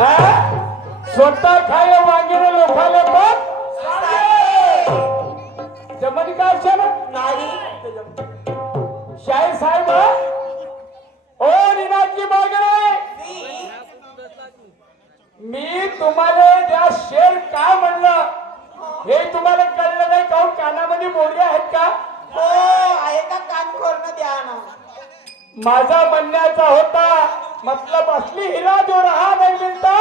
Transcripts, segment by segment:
स्वतः खाय वांगेने लोकाले पण जमन का नाही शाहीर साहेब ओ निनादजी बागडे मी तुम्हाला त्या शेर का म्हणलं हे तुम्हाला कळलं नाही का कानामध्ये मोरे आहेत का हो आहे का कान खोलणं द्या ना माझा म्हणण्याचा होता मतलब असली हिरा जो रहा नहीं मिलता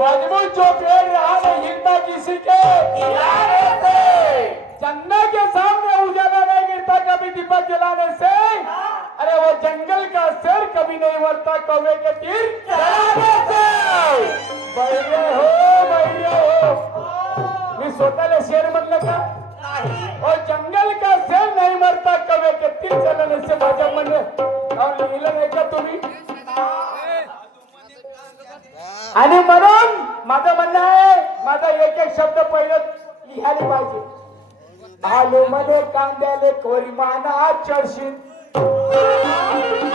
मजबूत जो पेड़ रहा नहीं हिलता किसी के जन्नत के सामने उजाला नहीं गिरता कभी दीपक जलाने से अरे वो जंगल का शेर कभी नहीं मरता कौवे के तीर चलाने से बैरे हो मी स्वतःला शेर म्हणलं का और जंगल का शेर नहीं मरता कौवे के तीर चलाने से माझ्या म्हणणे और लिहिलं नाही का तुम्ही आणि म्हणून माझं म्हणणं आहे माझा एक एक शब्द पहिलं लिहायला पाहिजे आलू मध्ये कांद्याले कोरिमाना चढशील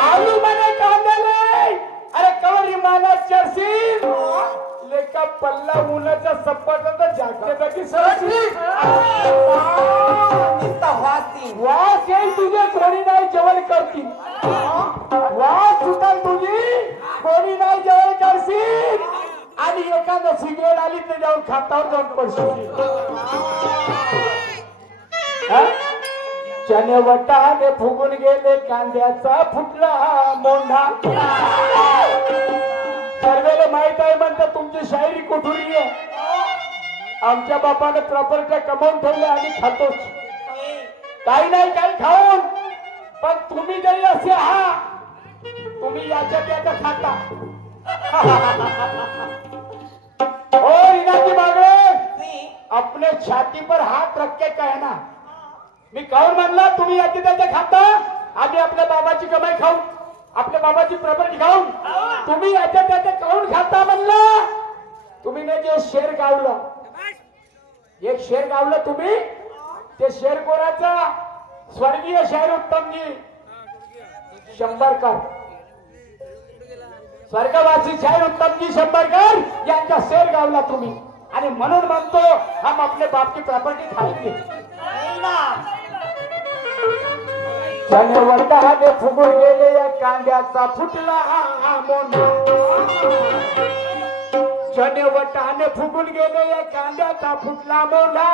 आलू मध्ये कांद्याले अरे कोरिमाना चढशील लेका पल्ला मुलाचा सपाटाचा जागच्या जागी सरशील वास येईल तुझे कोणी नाही जेवण करतील वास सुटाल तुझी कोणी नाही जेवण करशील आणि एखादा सिगरेट आली तर जाऊन खातावर जाऊन पडशील चने वटाने फुगून गेले कांद्याचा फुटला मोंढा सर्वेला माहित आहे म्हणतात तुमची शायरी कुठुरी आहे आमच्या बापाने प्रॉपर्टी कमवून ठेवले आणि खातोच काही नाही काही खाऊन पण तुम्ही जरी असे तुम्ही याच्या त्याच्या खाता ओ रीनाजी बागड़े अपने छाती पर हाथ रख के कहना मी काऊन म्हणला तुम्ही याची त्याच्या खाता आम्ही आपल्या बाबाची कमाई खाऊ आपल्या बाबाची प्रॉपर्टी खाऊन तुम्ही याच्या त्याच्या काऊन खाता म्हणला तुम्ही नाही जे शेर गावलं एक शेर गावलं तुम्ही ते शेर कोराचा स्वर्गीय शाहीर उत्तमजी शंभरकर स्वर्गवासी शाहीर उत्तमजी शंभरकर यांचा शेर गावला तुम्ही आणि म्हणून म्हणतो हम अपने बाप की प्रॉपर्टी खाएंगे चने वटाने फुगून गेले या कांद्याचा फुटला मोंढा चने वटाने फुगून गेले या कांद्याचा फुटला मोंढा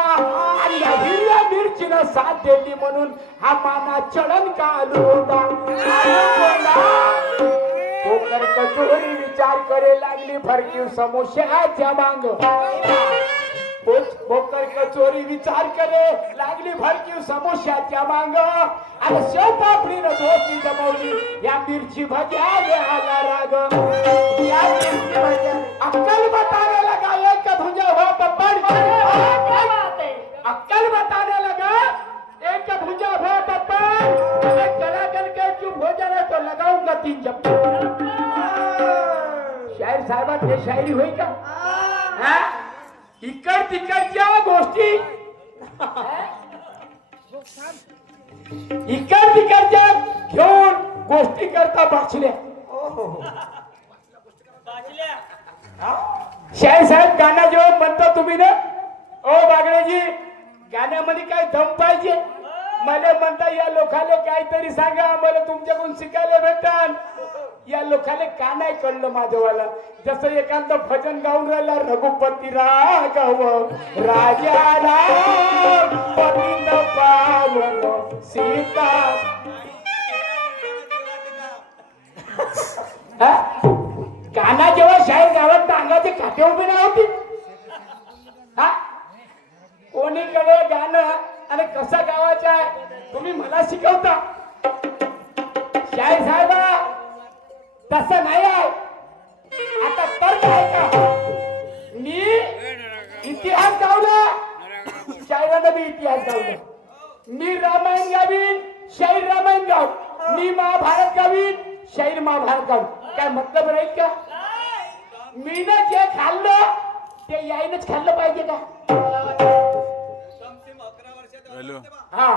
आणि या हिरव्या मिरचीनं साथ दिली म्हणून हा माना चढण का लोंढा पोकर कचोरी विचार करे लागली भरकीव समोश्याच्या मांग पोकर कचोरी विचार करे लागली भरकीव समोश्याच्या मांग आणि शेतापडी दोस्ती जमवली या मिरची भज्याले आला राग या मिरची भज्या अक्कल बताने लगा एक भुजा हो पप्पड़ अक्कल बताने लगा एक भुजा हो पप्पड़ गला करके चुप हो जाए तो लगाऊंगा 3 जब शायर साहेबात हे शायरी होई का इकड तिकडच्या गोष्टी इकड तिकडच्या घेऊन गोष्टी करता बाचल्या शाहीर साहेब गाणं जेव्हा म्हणता तुम्ही ना ओ बागडेजी गाण्यामध्ये काय दम पाहिजे मला म्हणता या लोकाले काहीतरी सांगा मला तुमच्याकडून शिकायला भेटन या लोकाले का नाही कळलं माझ्यावाला जसं एखादं भजन गाऊन राहिला रघुपती राघव राजा राम पतित पावन सीता गाणं जेव्हा शाहीर गावात अंगाचे खाते उभे नाही होती कोणीकडे गाणं आणि कसं गावाचं आहे तुम्ही मला शिकवता शाहीर साहेबा तसं नाही आहे आता तर्क आहे का मी इतिहास गावला शाहिरानं बी इतिहास गावला मी रामायण गावीन शाहीर रामायण गाव मी महाभारत गावीन शाहीर महाभारत गाव काय मतलब राहील का मी ना जे खाल्लं ते याईनच खाल्लं पाहिजे का हा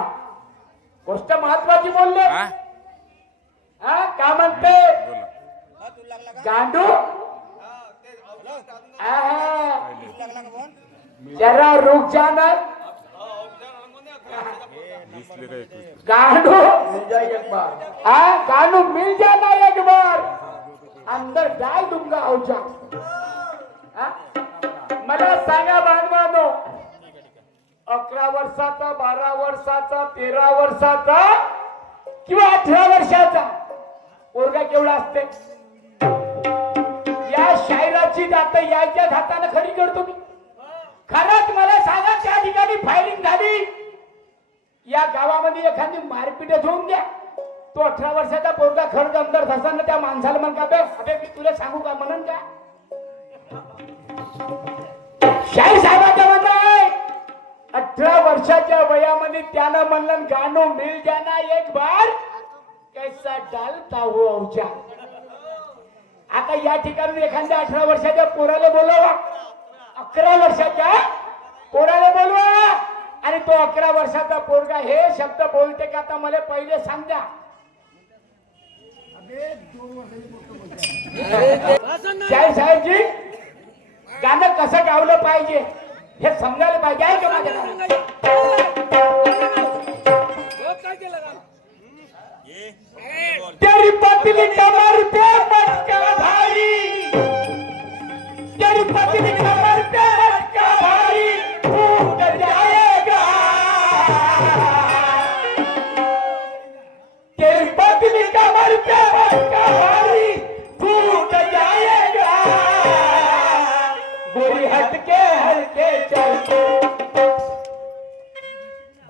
गोष्ट महत्वाची बोलले हा का म्हणते गांडू आहा, जरा रुक जाना गांडू गांडू मिल जाना एक बार अंदर डाल दूंगा औजा मला सांगा बांधवानो 11 वर्षाचा 12 वर्षाचा 13 वर्षाचा किंवा 18 वर्षाचा पोरगा केवढा असते या शायराची दात याच्याच हाताने खरी करतो मी खरंच मला सांगा त्या ठिकाणी फायरिंग झाली या गावामध्ये एखादी मारपीट होऊन द्या तो 18 वर्षाचा पोरगा खरं अंदर धसानं त्या माणसाला म्हण का बे अबे मी तुला सांगू का म्हणन का शाहीर साहेबांचं म्हणणं आहे 18 वर्षाच्या वयामध्ये त्यानं म्हणलं गाणो मिल जाना एक बार कैसा डालता हो औचा आता या ठिकाणी एखाद्या 18 वर्षाच्या पोराला बोलवा 11 वर्षाच्या पोराला बोलवा आणि तो 11 वर्षाचा पोरगा हे शब्द बोलते का आता मला पहिले सांग द्या शाहीर साहेबजी गाणं कसं गावलं पाहिजे हे समजायला पाहिजे आहे का माझ्या तेरी पतली कमर पे मटका भारी तेरी पतली कमर पे मटका भारी टूट जाएगा तेरी पतली कमर पे मटका भारी टूट जाएगा गोरी हटके हल्के चल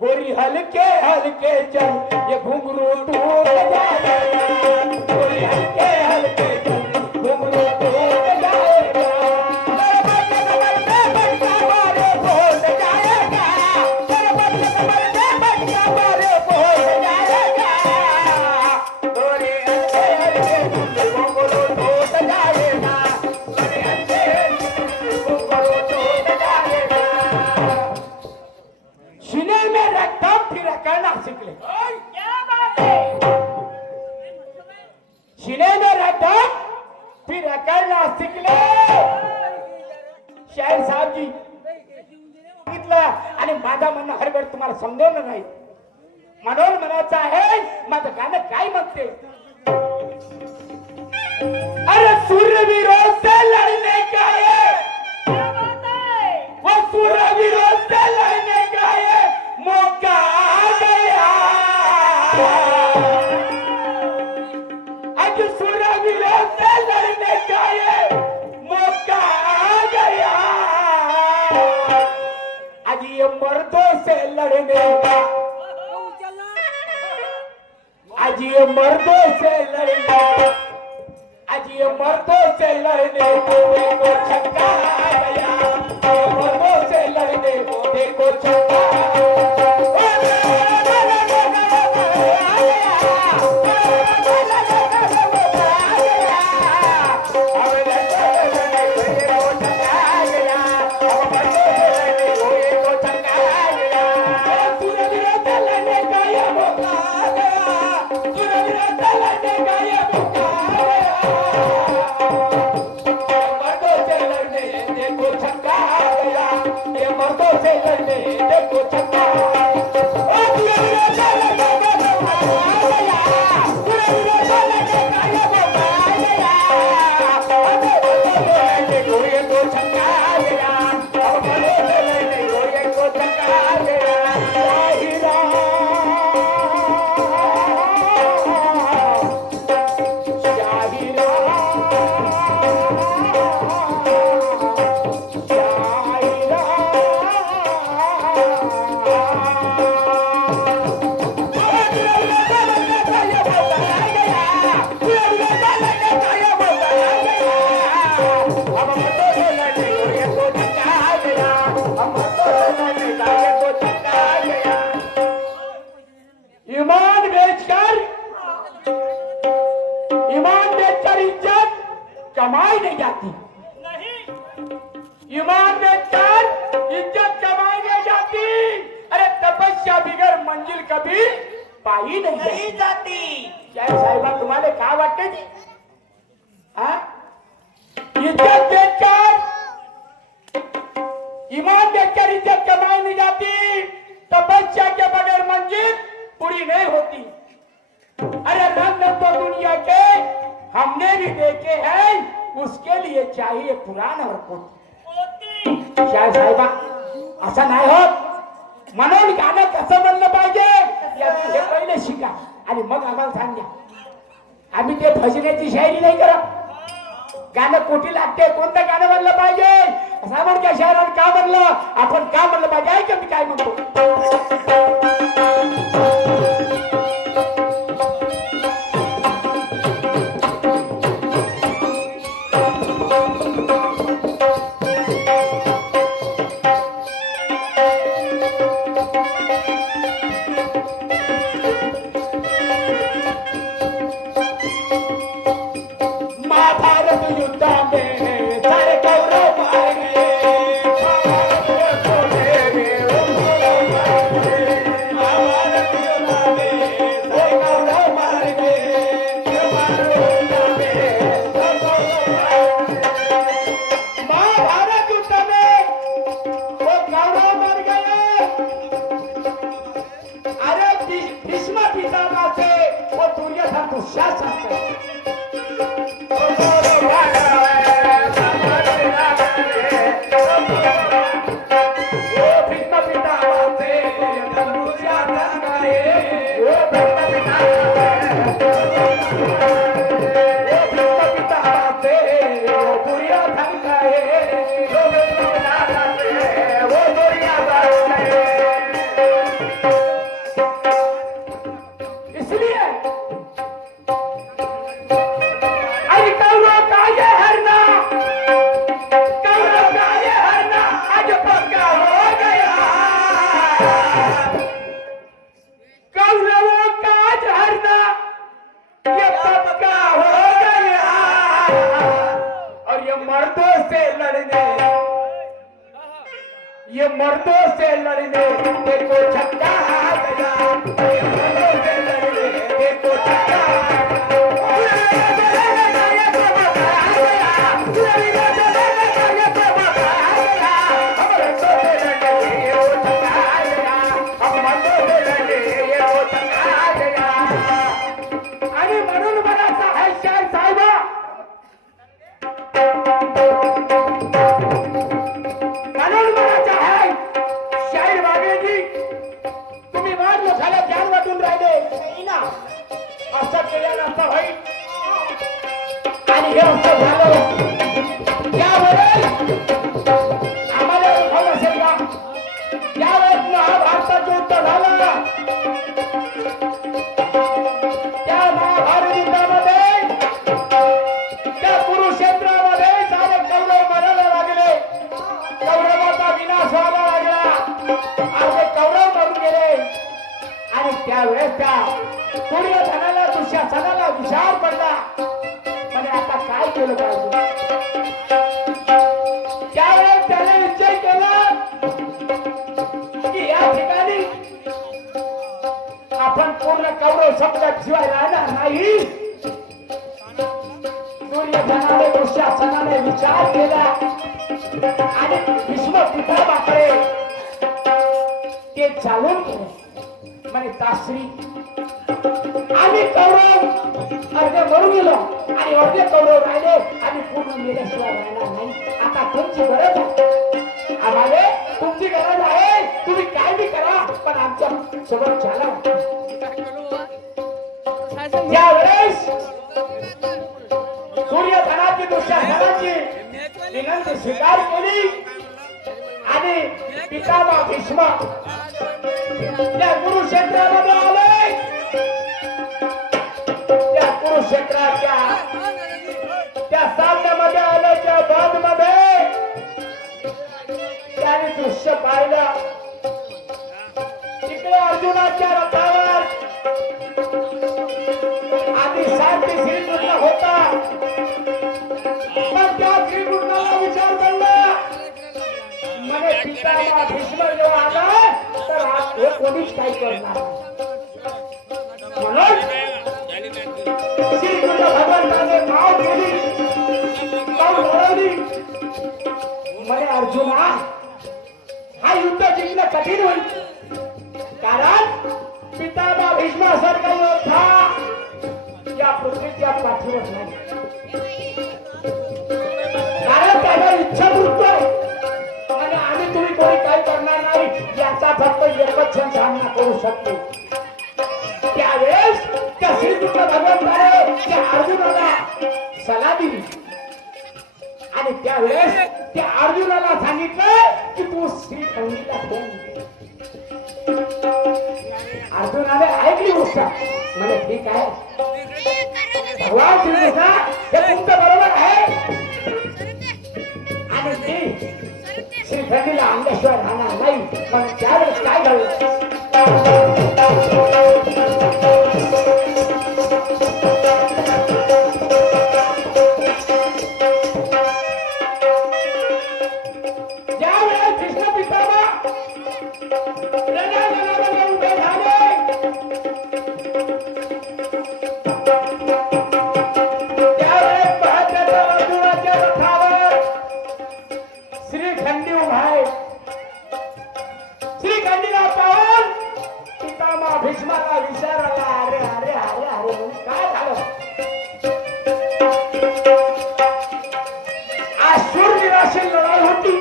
गोरी हल्के हल्के चल ये घुंघरू टूट जाएगा गोरी हल्के हल्के चल घुंघरू टूट जाएगा तेरे बदले कमर पे बटका मारे बोल जाएगा तेरे बदले कमर पे बटका मारे बोल जाएगा गोरी हल्के हल्के चल घुंघरू टूट जाएगा गोरी हल्के हल्के घुंघरू टूट जाएगा सीने में रखता फिर करना सीख ले सीने में रखता फिर करना सीख ले शाहीर साहेबजी सांगितलं आणि माझा म्हणणं हर वेळ तुम्हाला समजवलं नाही म्हणून म्हणायचं आहे माझं गाणं काय म्हणते अरे सूर्यवीरों से लड़ने का है वो सूर्यवीरों से लड़ने का है मौका आ गया आज सूर्यवीरों से लड़ने का ये मौका आ गया आज ये मर्दों से लड़ने का आज ये मर्दों से लड़ने आज ये मर्दों से लड़ने को देखो छक्का आ गया ये मर्दों से लड़ने को देखो छक्का कमाई नहीं जाती ईमान में चार इज्जत कमाई नहीं जाती अरे तपस्या बिगर मंजिल कभी पाई नहीं जाती जाती शाहीर साहेबा तुम्हाला काय वाटते जी हा इज्जत देखकर, ईमान देखकर इज्जत कमाई नहीं जाती, तपस्या के बगैर मंजिल पूरी नहीं होती। अरे रंग तो दुनिया के हमने भी देखे हैं, उसके लिए चाहिए पुराण और पोथी। शाह साहेबा असं नाही होत. म्हणून गाणं कसं म्हणलं पाहिजे याचं हे पहिले शिका आणि मग आम्हाला सांगा. आम्ही ते भजनेची शायरी नाही करत. गाणं कोटी लागते, कोणतं गाणं म्हणलं पाहिजे, सावरच्या शहरात का म्हणलं, आपण का म्हणलं पाहिजे, ऐका मी काय म्हणतो. ये मर्दों से लड़ने देखो छक्का आ गया, ये मर्दों से लड़ने देखो छक्का आ गया. आणि म्हणून म्हणायचं आहे शाह साहेबा, म्हणून म्हणायचं आहे शाहीर बागेजी, तुम्ही वाट लोकाला ज्ञान वाटून राहिले नाही ना, असं केल्यानं असं होईल. आणि हे असं झालं त्यावेळेस आम्हाला उठाव असेल का, त्यावेळेस महाभारताचं युद्ध झालं. त्या महाभारत युद्धामध्ये, त्या कुरुक्षेत्रामध्ये सारे कौरव मरायला लागले, कौरवाचा विनाश व्हायला लागला, अर्धे कौरव मरून गेले. आणि त्यावेळेस त्या दुर्योधनाला, दुःशासनाला विचार पडला, म्हणजे आता काय केलं पाहिजे. त्यावेळेस त्याने निश्चय केला की या ठिकाणी आपण पूर्ण कौरव संपल्यात शिवाय राहणार नाही. दुर्योधनाने, दुःशासनाने विचार केला आणि भीष्म पितामहाकडे ते चालून गेले. म्हणजे ताश्री आम्ही कौरव अर्धे मरून गेलो आणि अर्धे कौरव राहिले, आम्ही पूर्ण मेल्याशिवाय राहणार नाही. आता तुमची गरज आहे, आम्हाला तुमची गरज आहे. तुम्ही काय बी करा, पण आमच्या सोबत चाला. त्यावेळेस दुर्योधनाची, दुःशासनाची विनंती स्वीकार केली आणि पितामह भीष्म त्या कुरुक्षेत्रामध्ये आले. त्या कुरुक्षेत्राच्या त्या सामन्यामध्ये आले, त्या बादमध्ये त्याने दृश्य पाहिलं. तिकडे अर्जुनाच्या रथावर आधी सारथी श्रीकृष्ण होता, पण त्या श्रीकृष्णाला विचार करला, म्हणे पितामह भीष्म जेव्हा आला तर हे कोणीच काही करणार. म्हणून श्रीकृष्ण भगवंताने नाव केली, लढवली अर्जुना, हा युद्ध जिंकणं कठीण होईल, कारण पितामह भीष्मासारखा योद्धा या पृथ्वीच्या पाठीवर नाही. कारण त्याला इच्छा मृत्यू आहे आणि आम्ही तुम्ही कोणी काही करणार नाही याचा फक्त एकच जण सामना करू शकतो. त्यावेळेस त्या श्रीकृष्ण भगवंताने त्या अर्जुनाला सल्ला दिली आणि त्यावेळेस त्या अर्जुनाला सांगितलं की तू श्रीखंडीला फोन दे. अर्जुनाने ऐकली गोष्ट, म्हणजे ठीक आहे भगवान श्रीकृष्ण हे तुमचं बरोबर आहे आणि ती श्रीखंडीला आणल्याशिवाय राहणार नाही. पण त्यावेळेस काय झालं, ज्यावेळेस कृष्ण पितामह रणांगणामध्ये उभे झाले, त्यावेळेस पाहत्या अर्जुनाच्या रथावर श्रीखंडी उभा आहे. श्रीखंडीला पाहून पितामह भीष्माला विचारला, अरे अरे अरे अरे काय झालं? आज शूरवीराशी लढाई होती.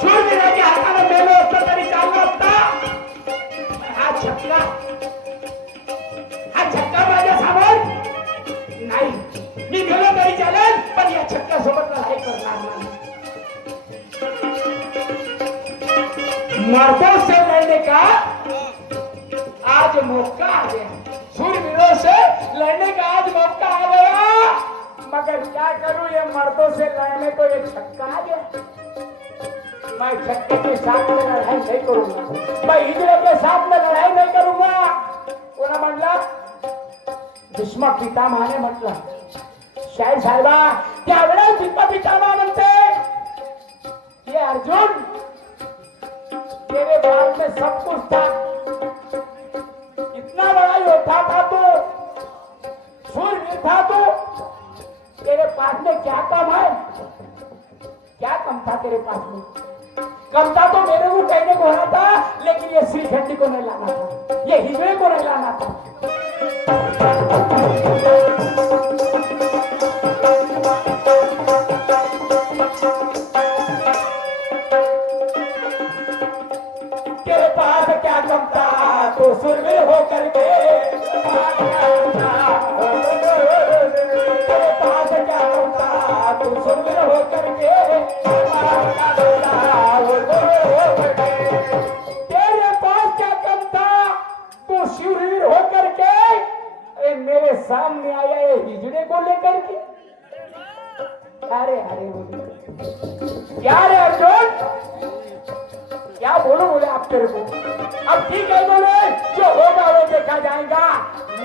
शूरवीराच्या हाताने मेलो असतं तरी चाललं असता. हा छक्का माझ्या समोर नाही. मी गेलो तरी चालेल, पण या छक्का सोबत लढाई करणार नाही. मर्दों से लड़ने का आज मौका आ गया. शूरवीरों से लड़ने का आज मौका आ गया, मगर क्या करूं, ये मर्दों से लड़ने को ये छक्का आ गया. मैं छक्के के साथ में लड़ाई नहीं करूंगा, मैं हिजड़े के साथ में लड़ाई नहीं करूंगा. कोणा म्हटलं? भीष्म पितामहाने म्हटलं. शाहीर साहेबा त्यावेळेस भीष्म पितामह म्हणते, ये अर्जुन तेरे बाप में सब कुछ था, इतना बड़ा योद्धा था तू, शूरवीर था तू, तेरे पास में क्या कम है? क्या कम था तेरे पास में? कम था तो मेरे को कहने को रहा था, लेकिन ये श्रीखंडी को नहीं लाना था, ये हिजड़े को नहीं लाना था. तेरे पास क्या कम था, तो शूरवीर होकर के तेरे पास क्या कम था, तो शूरवीर होकर के तेरे पास क्या कम था, तो शूरवीर होकर के अरे मेरे सामने आया ये हिजड़े को लेकर के. अरे अरे क्या रे अर्जुन, क्या बोलो बोले आप तेरे को? अब ठीक है बोले, जो होगा वो देखा जाएगा.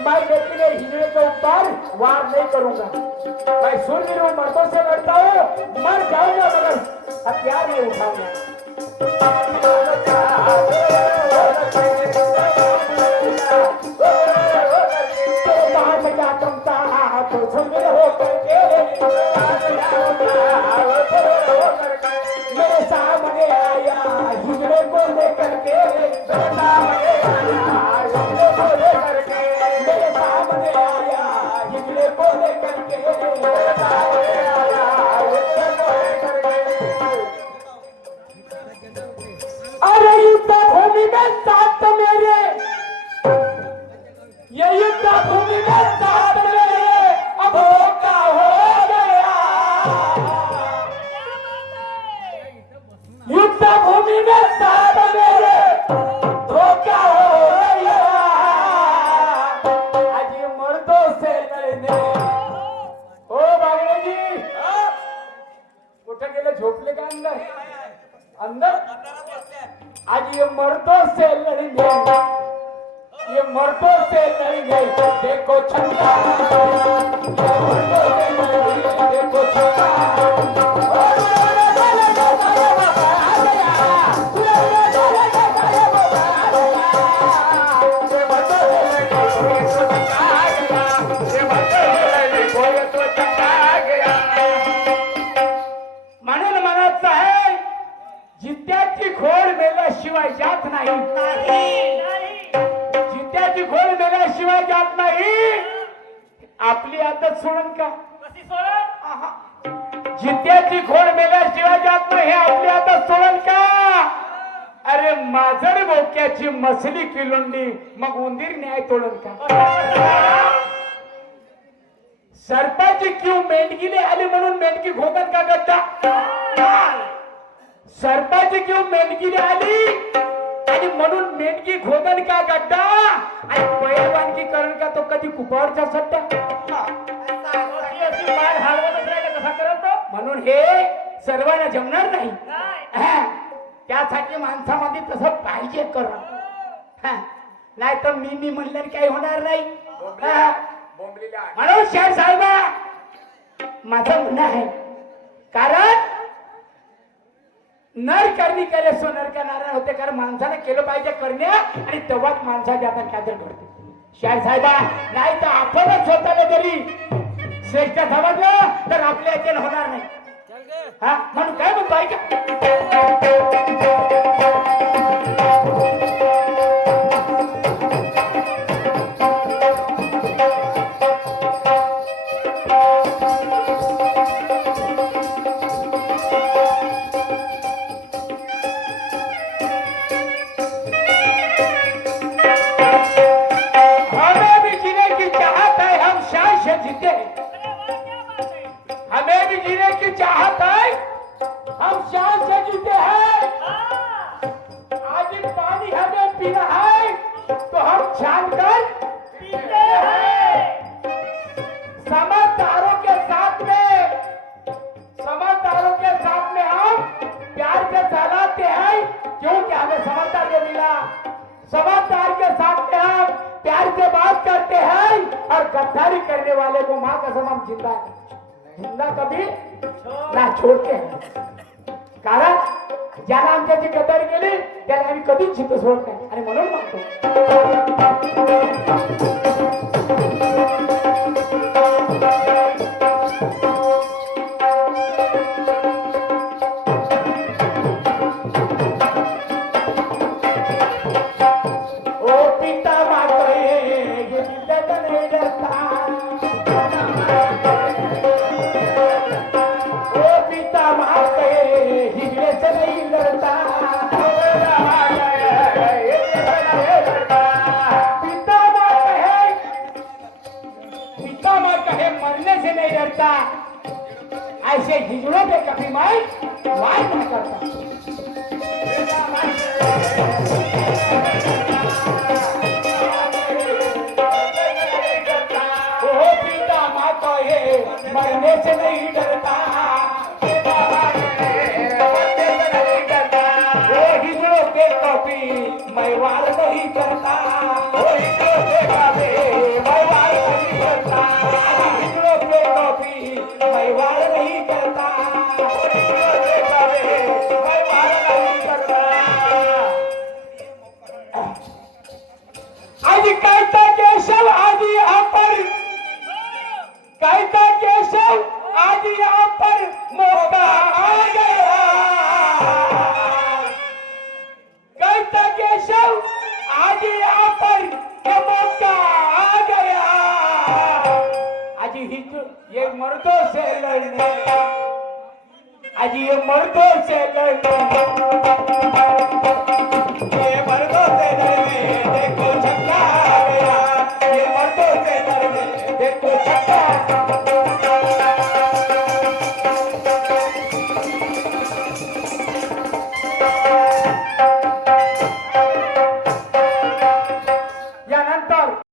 मैं लेकिन हिजड़े के ऊपर वार नहीं करूंगा. मैं शूरवीर हूं, मर्दों से लड़ता हूं, मर जाऊंगा मगर हथियार नहीं उठाऊंगा. तो बाहर से क्या कमता तो शूरवीर होकर के मेरे सामने आया हिजड़े को लेकर के, मेरे सामने आया हिजड़े को लेकर के, मेरे सामने आया हिजड़े को लेकर के, मेरे सामने आया हिजड़े को लेकर के. अरे युद्ध भूमि में साथ मेरे, ये युद्ध भूमि में साथ मेरे अब धोखा हो गया. युद्ध भूमि में साथ मेरे धोखा हो गया. आज मर्दों से लड़ने, ओ बागडे जी कुठे गेले? झोपले का अंदर? अंदर आज ये मर्दों से लड़ने, ये मर्दों से लड़ने देखो छक्का, ये मर्दों से लड़ने देखो छक्का. नाही. नाही. जित्याची खोड मेल्याशिवाय जात नाही. आपली आदत सोडन का? आहा. जित्याची खोड मेल्याशिवाय जात नाही, हे आपली आदत सोडन का? अरे माजर बोक्याची मसली किलोंडी, मग उंदीर न्याय तोडन का? सर्पाची क्यू मेंढकीने आली म्हणून मेंढकी खोदन का गड्डा? सर्पाची क्यू मेंढकीने आली आणि म्हणून मेंढकी खोदन का गड्डा? आणि पैलवानकी करण का तो कधी कुपावरचा सट्टा? माल हलवतच राहिला कसा करत तो? म्हणून हे सर्वांना जमणार नाही. त्यासाठी माणसामध्ये तसं पाहिजे करा. नाही तर मी म्हणल्याने काही होणार नाही. हा. म्हणून शेर साहेबा माझं म्हणणं आहे, कारण नर करणी केले सो नर का नारायण होते. कारण माणसाने केलं पाहिजे करण्या, आणि तेव्हाच माणसाच्या हातात काजल घडते. शेर साहेबा नाही तर आपणच स्वतःला जरी श्रेष्ठ समजलं तर आपल्या याच्यानं होणार नाही. हा म्हणून काय म्हणतो ऐका. हमें भी जीने की चाहत है, हम शान से जीते. हमें भी जीने की चाहत है, हम शान से जीते हैं. आज पानी हमें पीना है तो हम छान कर पीते हैं. समझदारों के साथ में हम प्यार से चलाते हैं, क्योंकि हमें समझदार जो मिला. समझदार के साथ में हम प्यार से बात करते हैं, और गद्दारी करने वाले को माँ कसम हम जिंदा कभी ना छोड़ते हैं. कारण ज्याला आमच्याची गद्दारी केली त्याला आम्ही कधीच चित्त सोडत नाही. आणि म्हणून म्हणतो ऐसे हिजड़ों पे कभी मैं वार ना करता. ओ पिता माँ कहे मरने से नहीं डरता. ओ हिजड़ों पे कभी मैं वार नहीं करता. ओ हिजड़ों पे कभी मैं वार नहीं करता. हिजड़ों पे कभी मैं वार नहीं करता. मैं वार नहीं करता. आज कहता केशव आज यहाँ पर, कहता केशव आज यहाँ पर मौका आ गया. कहता केशव आज यहाँ पर मौका आ गया. आज ये मर्दों से लड़ने, आज ये मर्दों से लड़ने